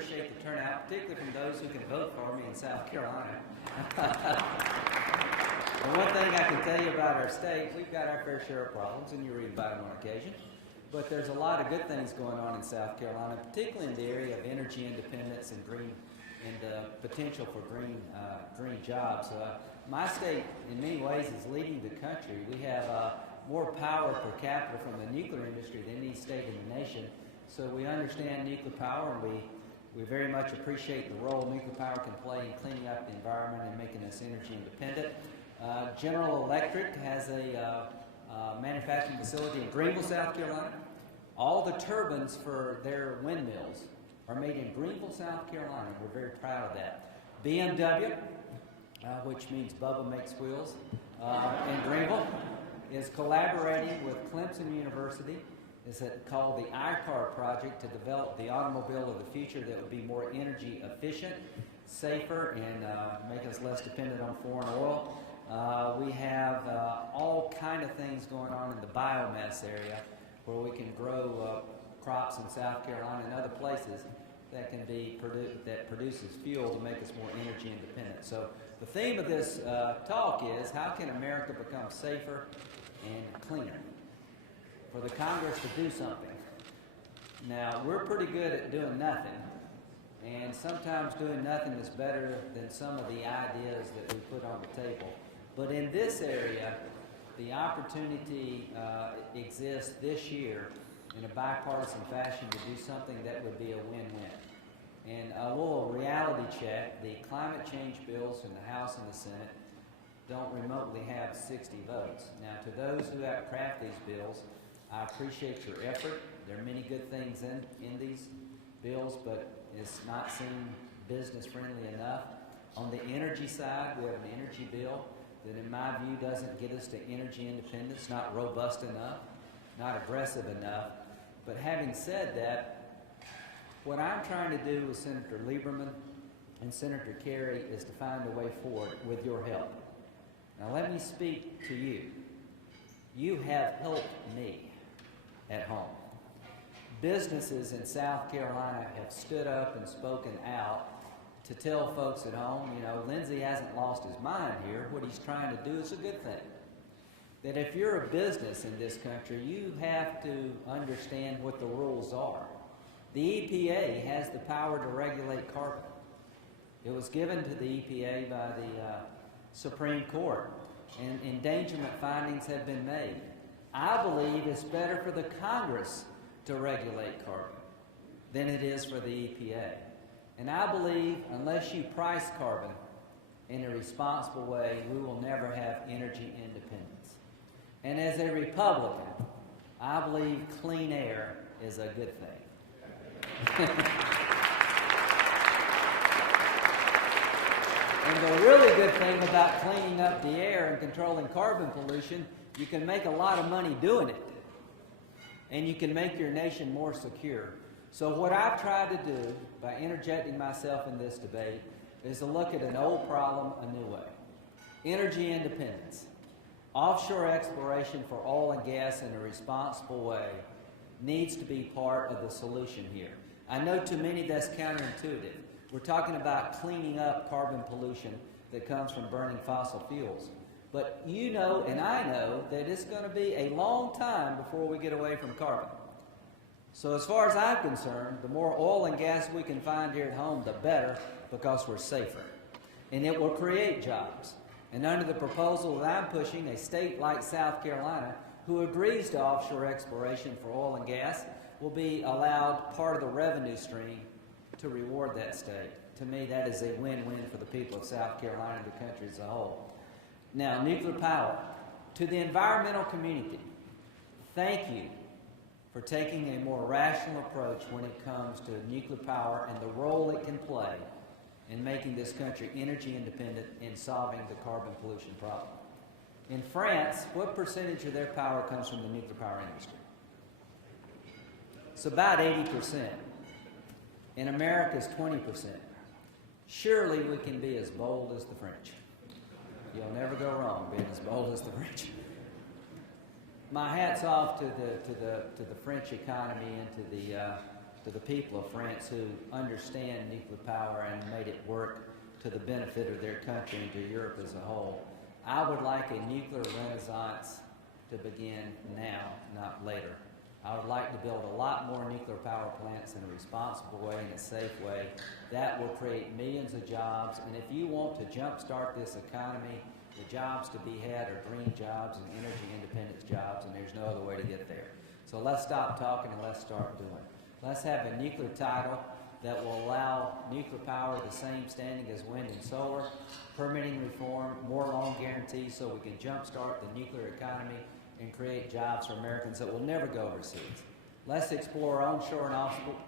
appreciate the turnout, particularly from those who can vote for me in South Carolina. The one thing I can tell you about our state, we've got our fair share of problems, and you read about them on occasion. But there's a lot of good things going on in South Carolina, particularly in the area of energy independence and green, and the potential for green jobs. My state, in many ways, is leading the country. We have more power per capita from the nuclear industry than any state in the nation. So we understand nuclear power, and we very much appreciate the role nuclear power can play in cleaning up the environment and making us energy independent. General Electric has a manufacturing facility in Greenville, South Carolina. All the turbines for their windmills are made in Greenville, South Carolina. We're very proud of that. BMW, which means Bubba makes wheels, in Greenville, is collaborating with Clemson University. It's called the iCar project to develop the automobile of the future that would be more energy efficient, safer, and make us less dependent on foreign oil. We have all kind of things going on in the biomass area where we can grow crops in South Carolina and other places that can be that produces fuel to make us more energy independent. So the theme of this talk is, how can America become safer and cleaner? For the Congress to do something. Now, we're pretty good at doing nothing, and sometimes doing nothing is better than some of the ideas that we put on the table. But in this area, the opportunity exists this year in a bipartisan fashion to do something that would be a win-win. And a little reality check, the climate change bills in the House and the Senate don't remotely have 60 votes. Now, to those who have crafted these bills, I appreciate your effort. There are many good things in these bills, but it's not seemed business-friendly enough. On the energy side, we have an energy bill that, in my view, doesn't get us to energy independence, not robust enough, not aggressive enough. But having said that, what I'm trying to do with Senator Lieberman and Senator Kerry is to find a way forward with your help. Now, let me speak to you. You have helped me at home. Businesses in South Carolina have stood up and spoken out to tell folks at home, you know, Lindsey hasn't lost his mind here. What he's trying to do is a good thing. That if you're a business in this country, you have to understand what the rules are. The EPA has the power to regulate carbon. It was given to the EPA by the Supreme Court, and endangerment findings have been made. I believe it's better for the Congress to regulate carbon than it is for the EPA. And I believe unless you price carbon in a responsible way, we will never have energy independence. And as a Republican, I believe clean air is a good thing. And the really good thing about cleaning up the air and controlling carbon pollution, you can make a lot of money doing it. And you can make your nation more secure. So what I've tried to do by interjecting myself in this debate is to look at an old problem a new way. Energy independence. Offshore exploration for oil and gas in a responsible way needs to be part of the solution here. I know to many that's counterintuitive. We're talking about cleaning up carbon pollution that comes from burning fossil fuels. But you know and I know that it's going to be a long time before we get away from carbon. So as far as I'm concerned, the more oil and gas we can find here at home, the better, because we're safer. And it will create jobs. And under the proposal that I'm pushing, a state like South Carolina, who agrees to offshore exploration for oil and gas, will be allowed part of the revenue stream to reward that state. To me, that is a win-win for the people of South Carolina and the country as a whole. Now, nuclear power. To the environmental community, thank you for taking a more rational approach when it comes to nuclear power and the role it can play in making this country energy independent in solving the carbon pollution problem. In France, what percentage of their power comes from the nuclear power industry? It's about 80%. In America, it's 20%. Surely we can be as bold as the French. You'll never go wrong being as bold as the French. My hat's off to the French economy and to the to the people of France who understand nuclear power and made it work to the benefit of their country and to Europe as a whole. I would like a nuclear renaissance to begin now, not later. I would like to build a lot more nuclear power plants in a responsible way, in a safe way. That will create millions of jobs, and if you want to jumpstart this economy, the jobs to be had are green jobs and energy independence jobs, and there's no other way to get there. So let's stop talking and let's start doing. Let's have a nuclear title that will allow nuclear power the same standing as wind and solar, permitting reform, more loan guarantees so we can jumpstart the nuclear economy and create jobs for Americans that will never go overseas. Let's explore onshore and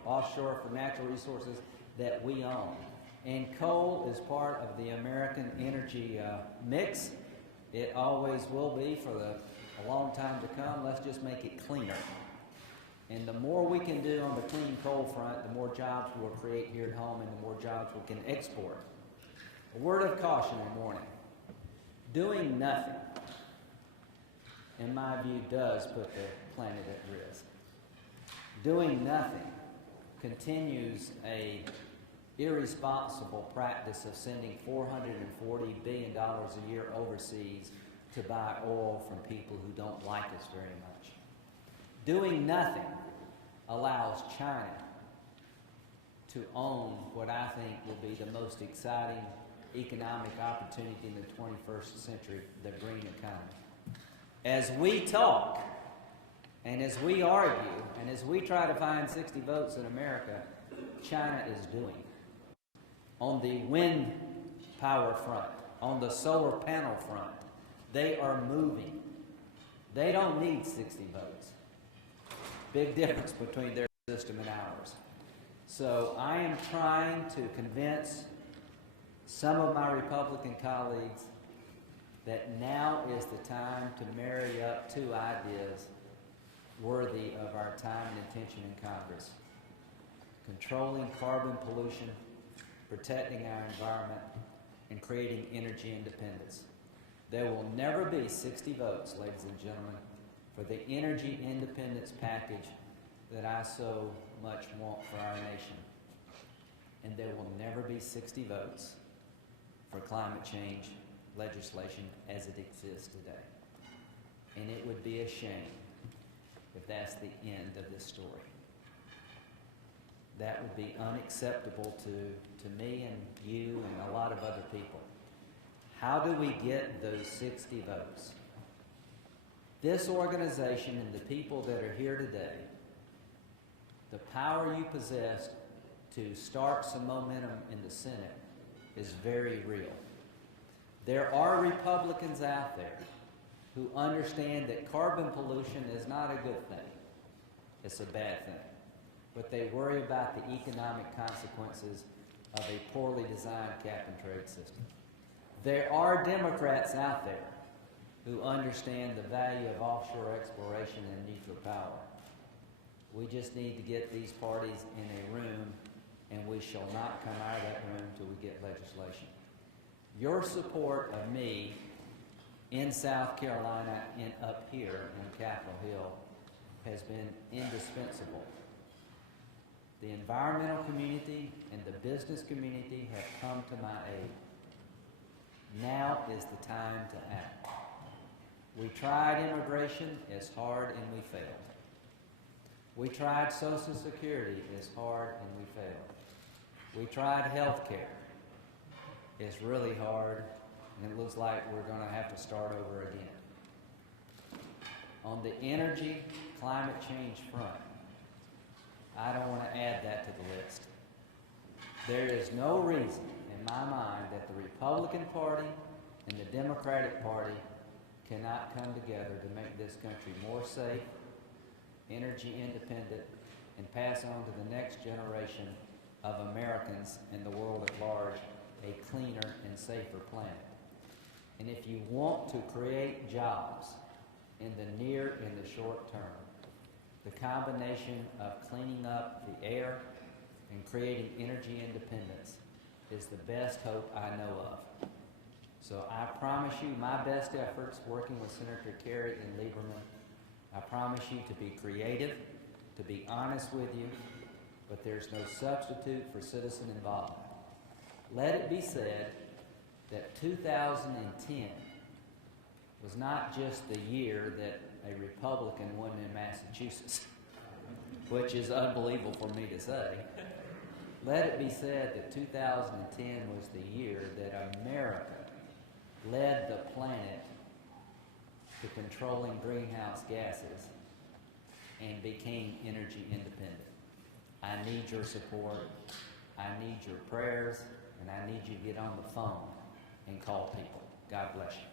offshore for natural resources that we own. And coal is part of the American energy mix. It always will be for a long time to come. Let's just make it cleaner. And the more we can do on the clean coal front, the more jobs we'll create here at home and the more jobs we can export. A word of caution and warning. Doing nothing, in my view, does put the planet at risk. Doing nothing continues a irresponsible practice of sending $440 billion a year overseas to buy oil from people who don't like us very much. Doing nothing allows China to own what I think will be the most exciting economic opportunity in the 21st century, the green economy. As we talk, and as we argue, and as we try to find 60 votes in America, China is doing. On the wind power front, on the solar panel front, they are moving. They don't need 60 votes. Big difference between their system and ours. So I am trying to convince some of my Republican colleagues that now is the time to marry up two ideas worthy of our time and attention in Congress. Controlling carbon pollution, protecting our environment, and creating energy independence. There will never be 60 votes, ladies and gentlemen, for the energy independence package that I so much want for our nation. And there will never be 60 votes for climate change legislation as it exists today. And it would be a shame if that's the end of this story. That would be unacceptable to me and you and a lot of other people. How do we get those 60 votes? This organization and the people that are here today, the power you possess to start some momentum in the Senate is very real. There are Republicans out there who understand that carbon pollution is not a good thing. It's a bad thing. But they worry about the economic consequences of a poorly designed cap-and-trade system. There are Democrats out there who understand the value of offshore exploration and nuclear power. We just need to get these parties in a room, and we shall not come out of that room until we get legislation. Your support of me in South Carolina and up here in Capitol Hill has been indispensable. The environmental community and the business community have come to my aid. Now is the time to act. We tried immigration, it's hard, and we failed. We tried Social Security, it's hard, and we failed. We tried health care. It's really hard, and it looks like we're going to have to start over again. On the energy, climate change front, I don't want to add that to the list. There is no reason in my mind that the Republican Party and the Democratic Party cannot come together to make this country more safe, energy independent, and pass on to the next generation of Americans and the world at large a cleaner and safer planet. And if you want to create jobs in the near and the short term, the combination of cleaning up the air and creating energy independence is the best hope I know of. So I promise you my best efforts working with Senator Kerry and Lieberman. I promise you to be creative, to be honest with you, but there's no substitute for citizen involvement. Let it be said that 2010 was not just the year that a Republican won in Massachusetts, which is unbelievable for me to say. Let it be said that 2010 was the year that America led the planet to controlling greenhouse gases and became energy independent. I need your support, I need your prayers, and I need you to get on the phone and call people. God bless you.